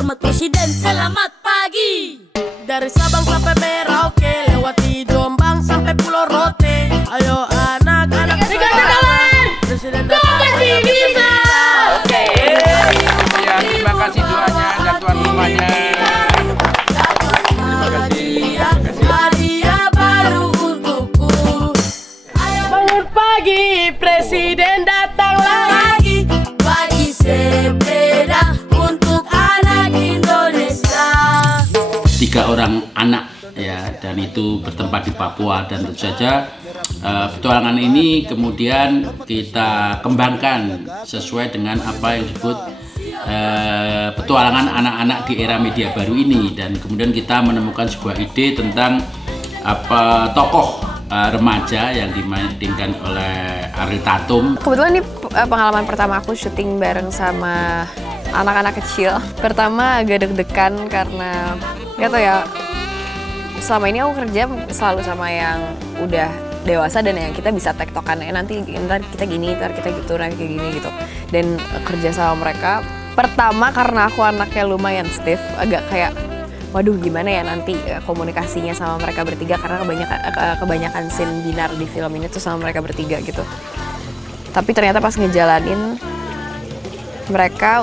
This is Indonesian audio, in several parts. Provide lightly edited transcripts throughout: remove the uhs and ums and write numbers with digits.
hormat presiden, selamat pagi. Dari Sabang sampai Merauke, lewati Jombang sampai Pulau Rote. Ayo anak-anak sekarang, presiden datang pasti bisa. Oke. Ya, terima kasih doanya dan tuan rumahnya. Terima kasih. Hadiah baru untukku. Bangun pagi, presiden datang lagi. Bagi sepeda untuk anak Indonesia. 3 orang anak ya, dan itu bertempat di Papua, dan tentu saja petualangan ini kemudian kita kembangkan sesuai dengan apa yang disebut petualangan anak-anak di era media baru ini, dan kemudian kita menemukan sebuah ide tentang tokoh remaja yang dimainkan oleh Ariel Tatum. Kebetulan ini pengalaman pertama aku syuting bareng sama anak-anak kecil. Pertama agak deg-degan karena nggak tau ya, selama ini aku kerja selalu sama yang udah dewasa dan yang kita bisa tektokan, nanti kita gini, ntar kita gitu, nanti kayak gini gitu. Dan kerja sama mereka, pertama karena aku anaknya lumayan stiff, agak kayak waduh gimana ya nanti komunikasinya sama mereka bertiga, karena kebanyakan scene Binar di film ini tuh sama mereka bertiga gitu. Tapi ternyata pas ngejalanin, mereka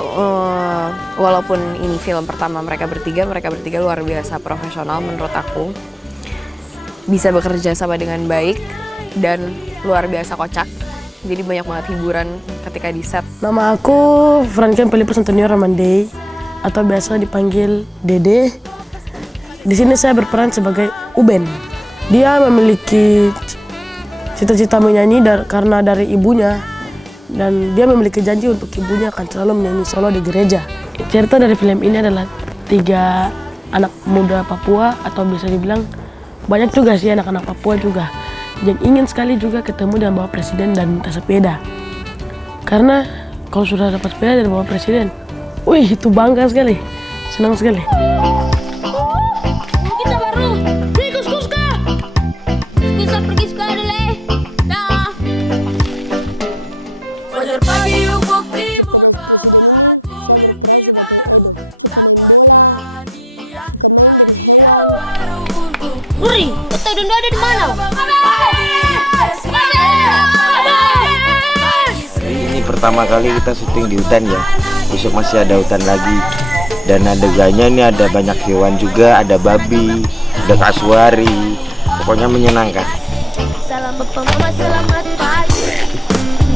walaupun ini film pertama mereka bertiga luar biasa profesional menurut aku, bisa bekerja sama dengan baik dan luar biasa kocak. Jadi banyak banget hiburan ketika di set. Nama aku Franklin Felipe Antonio Ramandei atau biasa dipanggil Dede. Di sini saya berperan sebagai Uben. Dia memiliki cita-cita menyanyi karena dari ibunya, dan dia memiliki janji untuk ibunya akan selalu menyanyi solo di gereja. Cerita dari film ini adalah 3 anak muda Papua, atau bisa dibilang banyak juga sih anak-anak Papua juga yang ingin sekali juga ketemu dengan Bapak Presiden dan minta sepeda. Karena kalau sudah dapat sepeda dari Bapak Presiden, wih itu bangga sekali, senang sekali. Kita baru. Kuska pergi sekolah dulu. Dah. Fajar pagi ufuk timur bawa aku mimpi baru, dapat hadiah baru untuk. Uri, Tete Donda ada di mana? Ini pertama kali kita syuting di hutan ya. Besok masih ada hutan lagi. Dan adegannya ini ada banyak hewan juga, ada babi, ada kasuari. Pokoknya menyenangkan. Salam Bapak Mama, selamat pagi.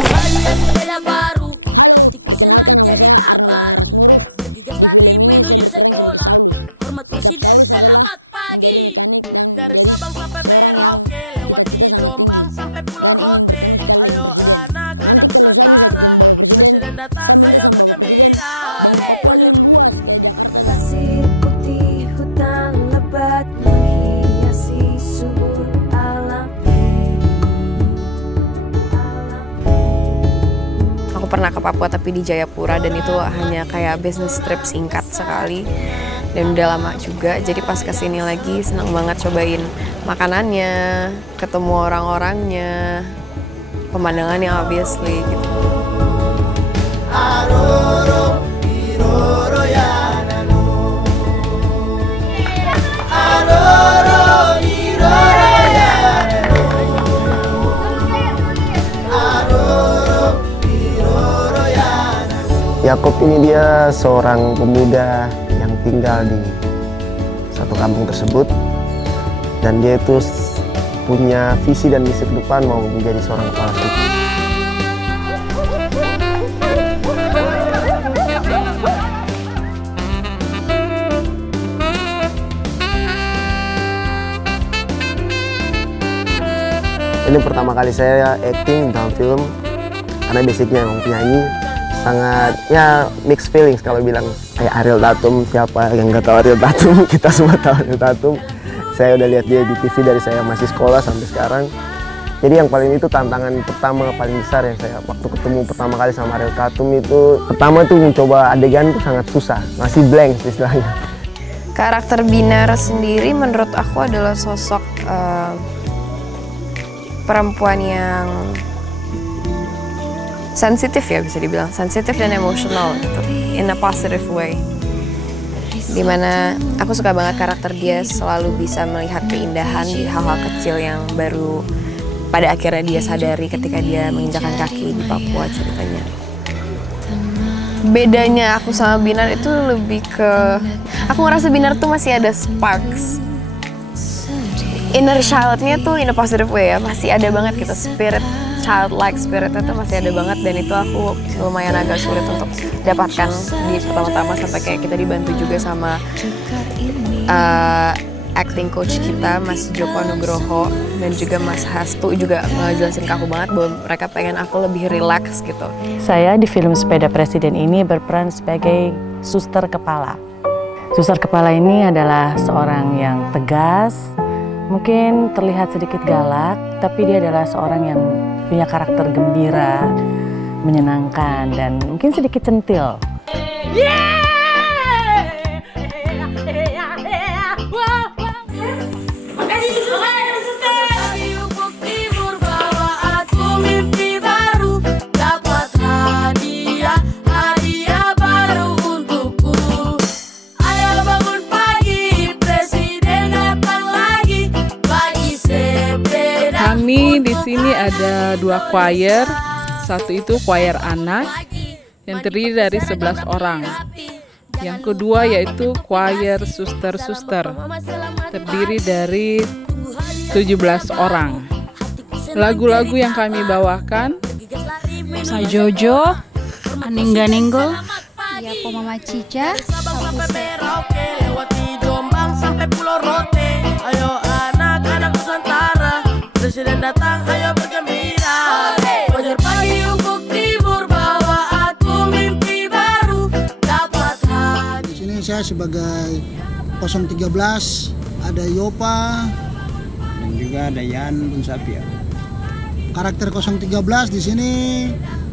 Hadiah sepeda baru, hatiku senang cerita baru. Bergegas lari menuju sekolah, hormat presiden, selamat pagi. Dari Sabang sampai Merauke, lewati Jombang sampai Pulau Rote. Ayo anak-anak Nusantara, presiden datang, ayo bergembira. Pasir putih hutan lebat menghiasi subur alam ini. Aku pernah ke Papua tapi di Jayapura, dan itu hanya kayak business trip singkat sekali dan udah lama juga. Jadi pas kesini lagi senang banget cobain makanannya, ketemu orang-orangnya, pemandangannya obviously gitu. Yakob ini dia seorang pemuda yang tinggal di satu kampung tersebut, dan dia itu punya visi dan misi ke depan mau menjadi seorang kepala suku. Ini pertama kali saya acting dalam film, karena basicnya emang penyanyi. Sangat ya mixed feelings kalau bilang kayak Ariel Tatum, siapa yang nggak tahu Ariel Tatum, kita semua tahu Ariel Tatum. Saya udah lihat dia di TV dari saya masih sekolah sampai sekarang. Jadi yang paling itu tantangan pertama paling besar yang saya waktu ketemu pertama kali sama Ariel Tatum itu, pertama tuh mencoba adegan itu sangat susah, masih blank istilahnya. Karakter Binar sendiri menurut aku adalah sosok perempuan yang sensitif ya, bisa dibilang sensitif dan emosional gitu, in a positive way. Dimana aku suka banget karakter dia selalu bisa melihat keindahan di hal-hal kecil yang baru pada akhirnya dia sadari ketika dia menginjakan kaki di Papua ceritanya. Bedanya aku sama Binar itu lebih ke, aku ngerasa Binar tuh masih ada sparks. Inner child-nya tuh in a positive way ya, masih ada banget gitu, spirit, childlike spirit-nya tuh masih ada banget, dan itu aku lumayan agak sulit untuk dapatkan di pertama-tama sampai kayak kita dibantu juga sama acting coach kita, Mas Joko Nugroho, dan juga Mas Hastu juga ngejelasin ke aku banget bahwa mereka pengen aku lebih relax gitu. Saya di film Sepeda Presiden ini berperan sebagai suster kepala. Suster kepala ini adalah seorang yang tegas, mungkin terlihat sedikit galak, tapi dia adalah seorang yang punya karakter gembira, menyenangkan, dan mungkin sedikit centil. Kami di sini ada 2 choir, satu itu choir anak yang terdiri dari 11 orang. Yang kedua yaitu choir suster-suster, terdiri dari 17 orang. Lagu-lagu yang kami bawakan, Saya Jojo, Aningga Nenggo, Yapo Mama Cica, lewati Jombang sampai Pulau Rote. Ayo anak-anak Nusantara, Presiden datang, ayo bergembira. Fajar pagi ufuk timur, bawa aku mimpi baru dapat hadir. Di sini saya sebagai 013, ada Yopa dan juga ada Yan Bunsapia. Karakter 013 di sini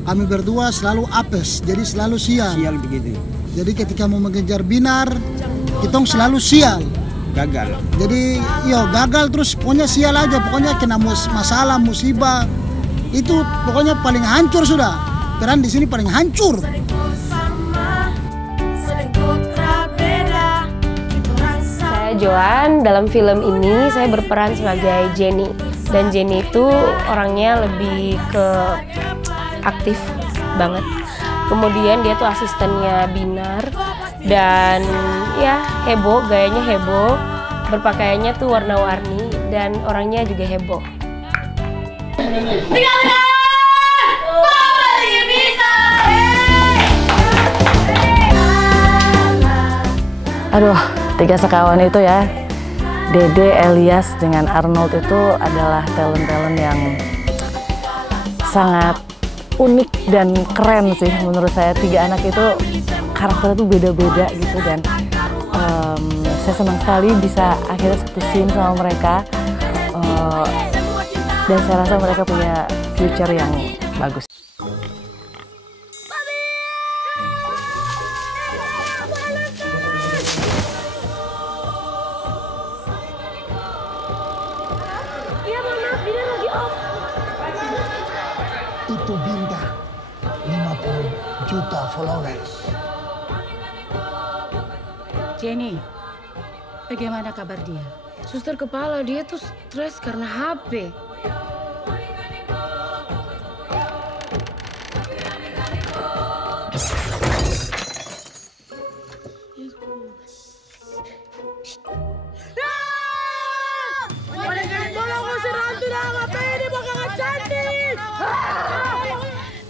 kami berdua selalu apes, jadi selalu sial. Sial begitu. Jadi ketika mau mengejar Binar, kita selalu sial. Gagal. Jadi gagal terus, pokoknya sial aja, pokoknya kena masalah, musibah. Itu pokoknya paling hancur sudah. Peran di sini paling hancur. Saya Joan, dalam film ini saya berperan sebagai Jenny. Dan Jenny itu orangnya lebih ke aktif banget. Kemudian dia tuh asistennya Binar. Dan ya heboh, gayanya heboh, berpakaiannya tuh warna-warni, dan orangnya juga heboh. Aduh, 3 sekawan itu ya, Dede, Elias, dengan Arnold itu adalah talent-talent yang sangat unik dan keren sih menurut saya. 3 anak itu karakternya tuh beda-beda gitu, dan saya senang sekali bisa akhirnya satu scene sama mereka, dan saya rasa mereka punya future yang bagus. Itu Binta, 50 juta followers. Jenny, bagaimana kabar dia? Suster kepala, dia tuh stres karena HP.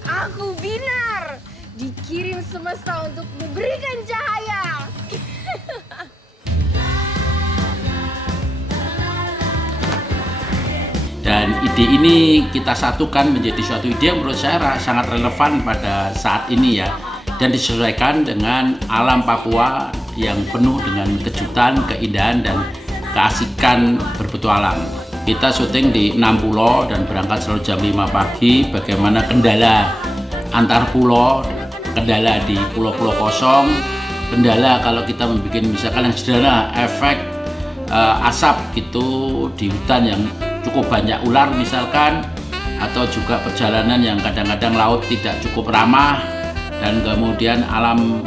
Aku Binar, dikirim semesta untuk memberikan cahaya. Dan ide ini kita satukan menjadi suatu ide yang menurut saya sangat relevan pada saat ini ya, dan disesuaikan dengan alam Papua yang penuh dengan kejutan, keindahan, dan keasikan berpetualang. Kita syuting di 6 pulau dan berangkat selalu jam 5 pagi. Bagaimana kendala antar pulau, kendala di pulau-pulau kosong, kendala kalau kita membuat misalkan yang sederhana, efek asap gitu di hutan yang cukup banyak ular misalkan, atau juga perjalanan yang kadang-kadang laut tidak cukup ramah, dan kemudian alam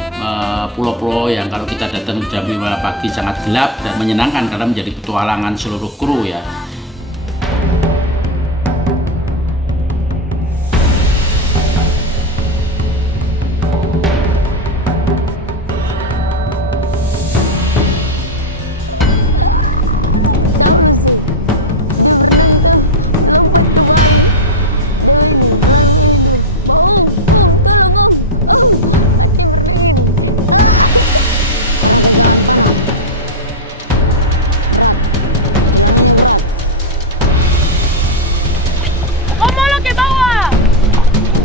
pulau-pulau yang kalau kita datang jam 5 pagi sangat gelap dan menyenangkan karena menjadi petualangan seluruh kru ya.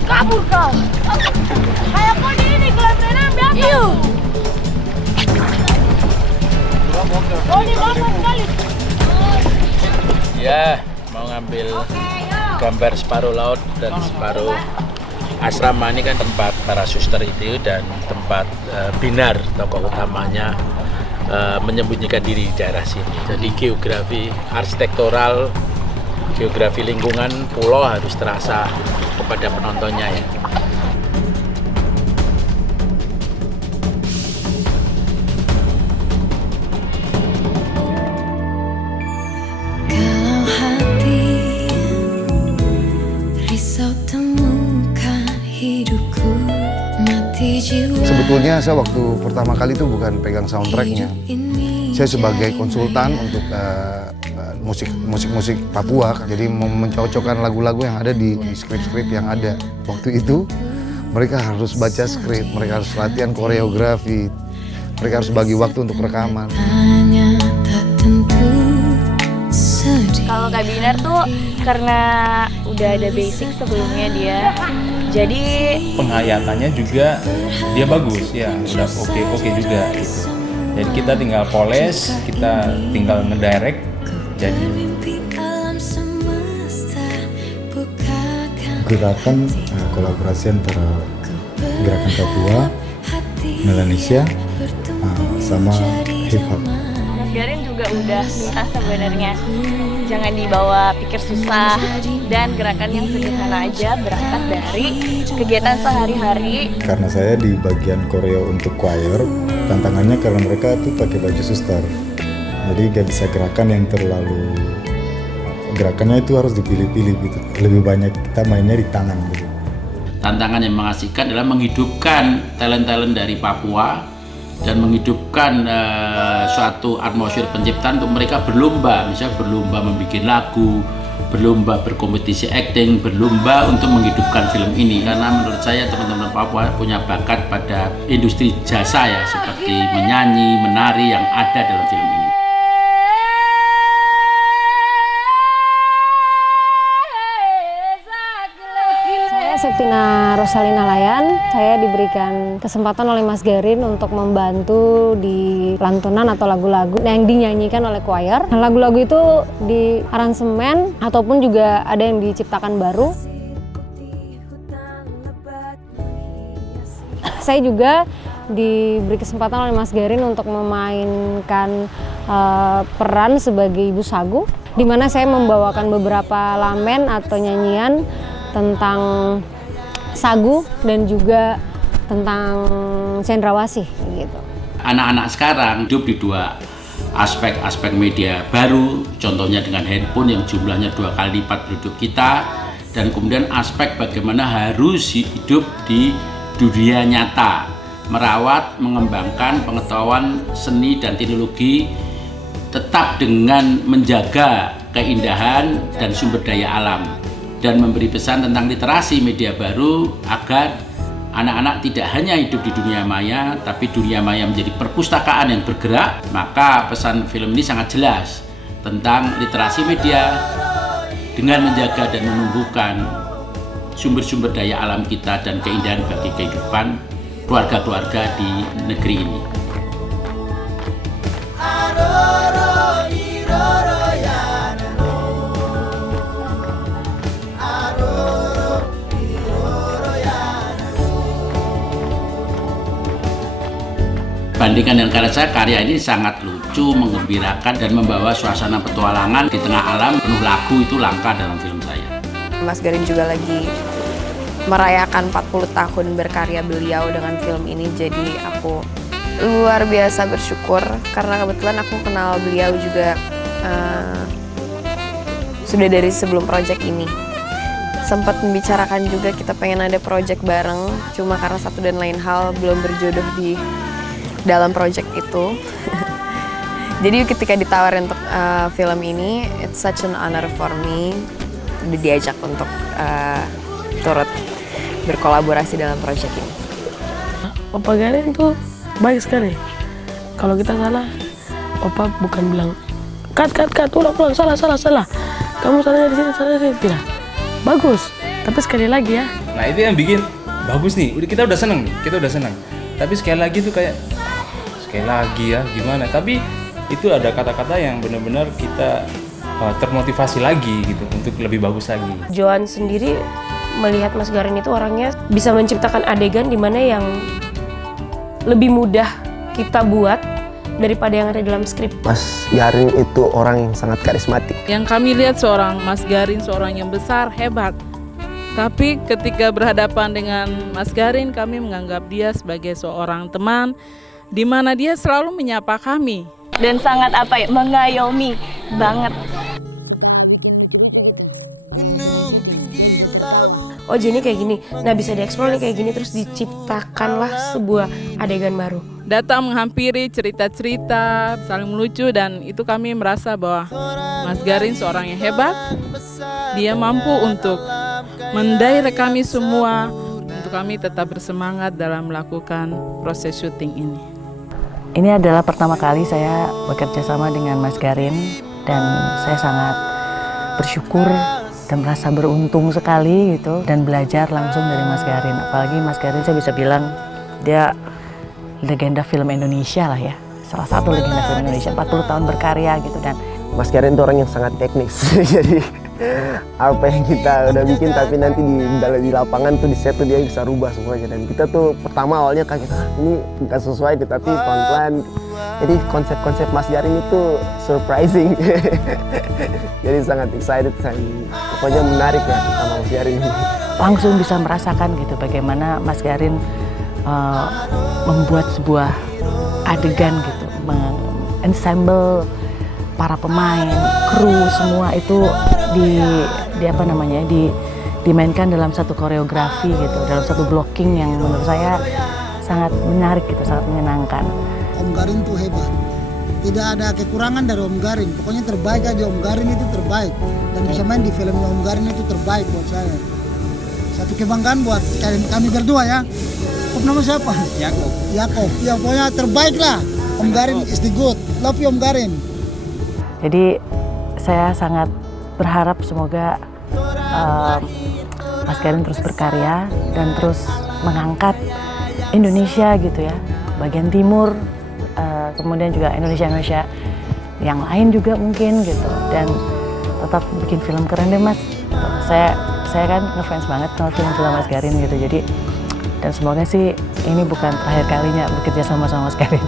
Kabur kau. Kayak kau di ini kolam renang biasa. Iya. Oh, ini bagus sekali. Ya, mau ngambil gambar separuh laut dan separuh asrama. Ini kan tempat para suster itu dan tempat Binar, tokoh utamanya, menyembunyikan diri di daerah sini. Jadi geografi arsitektural, geografi lingkungan pulau harus terasa kepada penontonnya ya. Kalau hati risau temukan hidupku, mati jiwa. Sebetulnya saya waktu pertama kali itu bukan pegang soundtracknya. Saya sebagai konsultan untuk musik Papua, jadi mencocokkan lagu-lagu yang ada di skrip-skrip yang ada. Waktu itu mereka harus baca skrip, mereka harus latihan koreografi, mereka harus bagi waktu untuk rekaman. Kalau Kak Binar tuh karena udah ada basic sebelumnya dia, jadi penghayatannya juga dia bagus ya, udah oke juga gitu. Jadi kita tinggal poles, kita tinggal ngedirect. Jadi gerakan kolaborasi antara gerakan Papua, Melanesia, sama hip hop. Mas Garin juga udah minta sebenarnya jangan dibawa pikir susah dan gerakan yang sederhana aja, berangkat dari kegiatan sehari-hari. Karena saya di bagian koreo untuk choir, tantangannya karena mereka tuh pakai baju suster. Jadi gak bisa gerakan yang terlalu, gerakannya itu harus dipilih-pilih gitu. Lebih banyak kita mainnya di tangan gitu. Tantangan yang mengasihkan adalah menghidupkan talent-talent dari Papua dan menghidupkan suatu atmosfer penciptaan untuk mereka berlomba, misalnya berlomba membuat lagu, berlomba berkompetisi acting, berlomba untuk menghidupkan film ini. Karena menurut saya teman-teman Papua punya bakat pada industri jasa ya, seperti menyanyi, menari yang ada dalam film ini. Septina Rosalina Layan, saya diberikan kesempatan oleh Mas Garin untuk membantu di lantunan atau lagu-lagu yang dinyanyikan oleh choir. Lagu-lagu itu di aransemen ataupun juga ada yang diciptakan baru. Saya juga diberi kesempatan oleh Mas Garin untuk memainkan peran sebagai ibu sagu, di mana saya membawakan beberapa lamen atau nyanyian tentang sagu dan juga tentang cendrawasih gitu. Anak-anak sekarang hidup di dua aspek media baru, contohnya dengan handphone yang jumlahnya 2 kali lipat penduduk kita, dan kemudian aspek bagaimana harus hidup di dunia nyata, merawat, mengembangkan pengetahuan seni dan teknologi tetap dengan menjaga keindahan dan sumber daya alam, dan memberi pesan tentang literasi media baru agar anak-anak tidak hanya hidup di dunia maya, tapi dunia maya menjadi perpustakaan yang bergerak. Maka pesan film ini sangat jelas tentang literasi media dengan menjaga dan menumbuhkan sumber-sumber daya alam kita dan keindahan bagi kehidupan keluarga-keluarga di negeri ini. Bandingkan dengan karya ini sangat lucu, menggembirakan, dan membawa suasana petualangan di tengah alam penuh lagu. Itu langka dalam film saya. Mas Garin juga lagi merayakan 40 tahun berkarya beliau dengan film ini. Jadi aku luar biasa bersyukur karena kebetulan aku kenal beliau juga sudah dari sebelum project ini. Sempat membicarakan juga kita pengen ada project bareng, cuma karena satu dan lain hal belum berjodoh di dalam project itu. Jadi ketika ditawarin untuk film ini, it's such an honor for me diajak untuk turut berkolaborasi dalam project ini. Opa Garin tuh baik sekali. Kalau kita salah, Opa bukan bilang cut, ulang, salah. Kamu salahnya di sini, salahnya di sini. Tidak. Bagus. Tapi sekali lagi ya. Nah itu yang bikin bagus nih. Kita udah seneng nih, Tapi sekali lagi tuh kayak sekali lagi ya gimana. Tapi itu ada kata-kata yang benar-benar kita termotivasi lagi gitu untuk lebih bagus lagi. Joan sendiri melihat Mas Garin itu orangnya bisa menciptakan adegan di mana yang lebih mudah kita buat daripada yang ada dalam skrip. Mas Garin itu orang yang sangat karismatik. Yang kami lihat seorang Mas Garin, seorang yang besar, hebat. Tapi ketika berhadapan dengan Mas Garin, kami menganggap dia sebagai seorang teman, di mana dia selalu menyapa kami. Dan sangat mengayomi banget. Oh Jenny kayak gini, nah bisa dieksplor nih kayak gini, terus diciptakanlah sebuah adegan baru. Datang menghampiri cerita-cerita, saling melucu, dan itu kami merasa bahwa Mas Garin seorang yang hebat. Dia mampu untuk mendirect kami semua, untuk kami tetap bersemangat dalam melakukan proses syuting ini. Ini adalah pertama kali saya bekerja sama dengan Mas Garin dan saya sangat bersyukur dan merasa beruntung sekali gitu dan belajar langsung dari Mas Garin. Apalagi Mas Garin saya bisa bilang dia legenda film Indonesia lah ya. Salah satu legenda film Indonesia, 40 tahun berkarya gitu. Dan Mas Garin itu orang yang sangat teknis. Jadi apa yang kita udah bikin tapi nanti di lapangan tuh di set tuh dia bisa rubah semuanya. Dan kita tuh pertama awalnya kaget, ini nggak sesuai tapi pelan-pelan. Jadi konsep-konsep Mas Garin itu surprising. Jadi sangat excited, pokoknya menarik ya sama Mas Garin. Langsung bisa merasakan gitu bagaimana Mas Garin membuat sebuah adegan gitu, ensemble para pemain, kru semua itu dimainkan dalam satu koreografi gitu, dalam satu blocking yang menurut saya sangat menarik gitu, sangat menyenangkan. Om Garin tuh hebat, tidak ada kekurangan dari Om Garin, pokoknya terbaik aja. Om Garin itu terbaik dan bisa main di film Om Garin itu terbaik buat saya. Satu kebanggaan buat kami berdua ya. Om nama siapa? Yakob. Ya pokoknya terbaik lah. Om Garin is the good. Love you Om Garin. Jadi saya sangat berharap semoga Mas Garin terus berkarya dan terus mengangkat Indonesia gitu ya, bagian timur, kemudian juga Indonesia yang lain juga mungkin gitu, dan tetap bikin film keren deh Mas. Saya kan ngefans banget sama film-film Mas Garin gitu, jadi dan semoga sih ini bukan terakhir kalinya bekerja sama Mas Garin.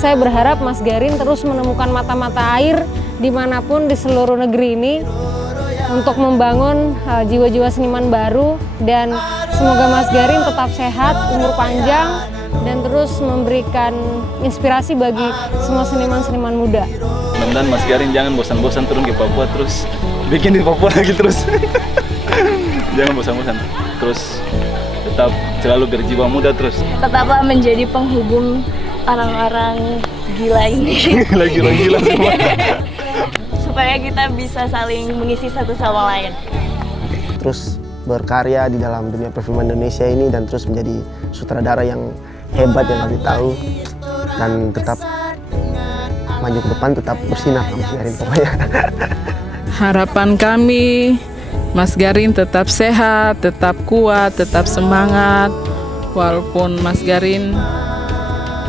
Saya berharap Mas Garin terus menemukan mata-mata air dimanapun di seluruh negeri ini untuk membangun jiwa-jiwa seniman baru, dan semoga Mas Garin tetap sehat, umur panjang, dan terus memberikan inspirasi bagi semua seniman-seniman muda. Mudah-mudahan Mas Garin jangan bosan-bosan turun ke Papua terus bikin di Papua lagi terus. Jangan bosan-bosan, terus tetap selalu berjiwa muda terus. Tetaplah menjadi penghubung orang-orang gila ini. Gila semua. Supaya kita bisa saling mengisi satu sama lain. Terus berkarya di dalam dunia perfilman Indonesia ini dan terus menjadi sutradara yang hebat yang kami tahu, dan tetap maju ke depan, tetap bersinar Mas Garin pokoknya. Harapan kami Mas Garin tetap sehat, tetap kuat, tetap semangat. Walaupun Mas Garin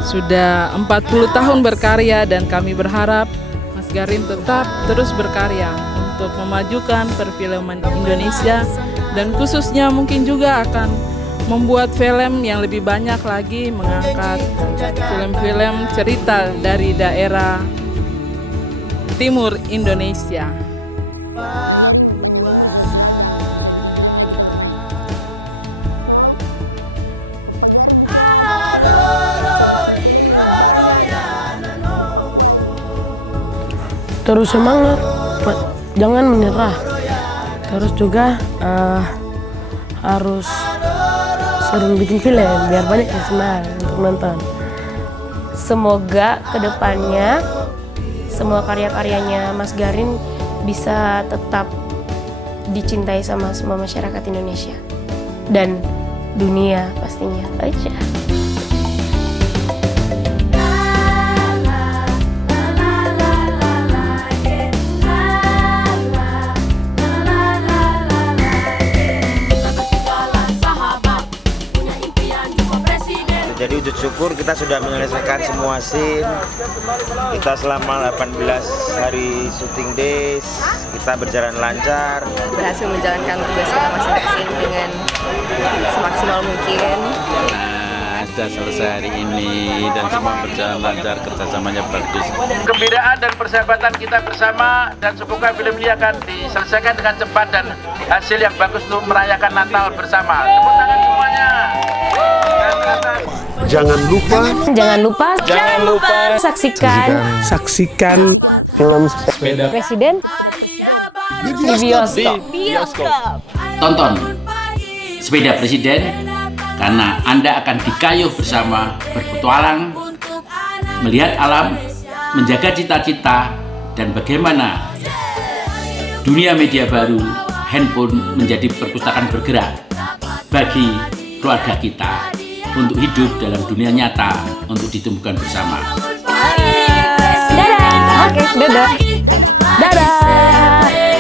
sudah 40 tahun berkarya, dan kami berharap Mas Garin tetap terus berkarya untuk memajukan perfilman Indonesia, dan khususnya mungkin juga akan membuat film yang lebih banyak lagi, mengangkat film-film cerita dari daerah timur Indonesia. terus semangat, jangan menyerah. Terus juga harus sering bikin film biar banyak yang senang untuk nonton. Semoga kedepannya semua karya-karyanya Mas Garin bisa tetap dicintai sama semua masyarakat Indonesia dan dunia pastinya aja. Jadi wujud syukur kita sudah menyelesaikan semua scene. Kita selama 18 hari syuting days, kita berjalan lancar. Berhasil menjalankan tugas kita masing-masing dengan semaksimal mungkin. Sudah selesai hari ini dan semua berjalan lancar, kerjasamanya bagus. Kegembiraan dan persahabatan kita bersama dan semoga film ini akan diselesaikan dengan cepat dan hasil yang bagus untuk merayakan Natal bersama. Tepuk tangan semuanya. Jangan lupa saksikan film Sepeda Presiden di bioskop. Tonton Sepeda Presiden karena Anda akan dikayuh bersama berpetualang, melihat alam, menjaga cita-cita, dan bagaimana dunia media baru handphone menjadi perpustakaan bergerak bagi keluarga kita untuk hidup dalam dunia nyata untuk ditumbuhkan bersama. Dadah. Oke, dadah. Dadah.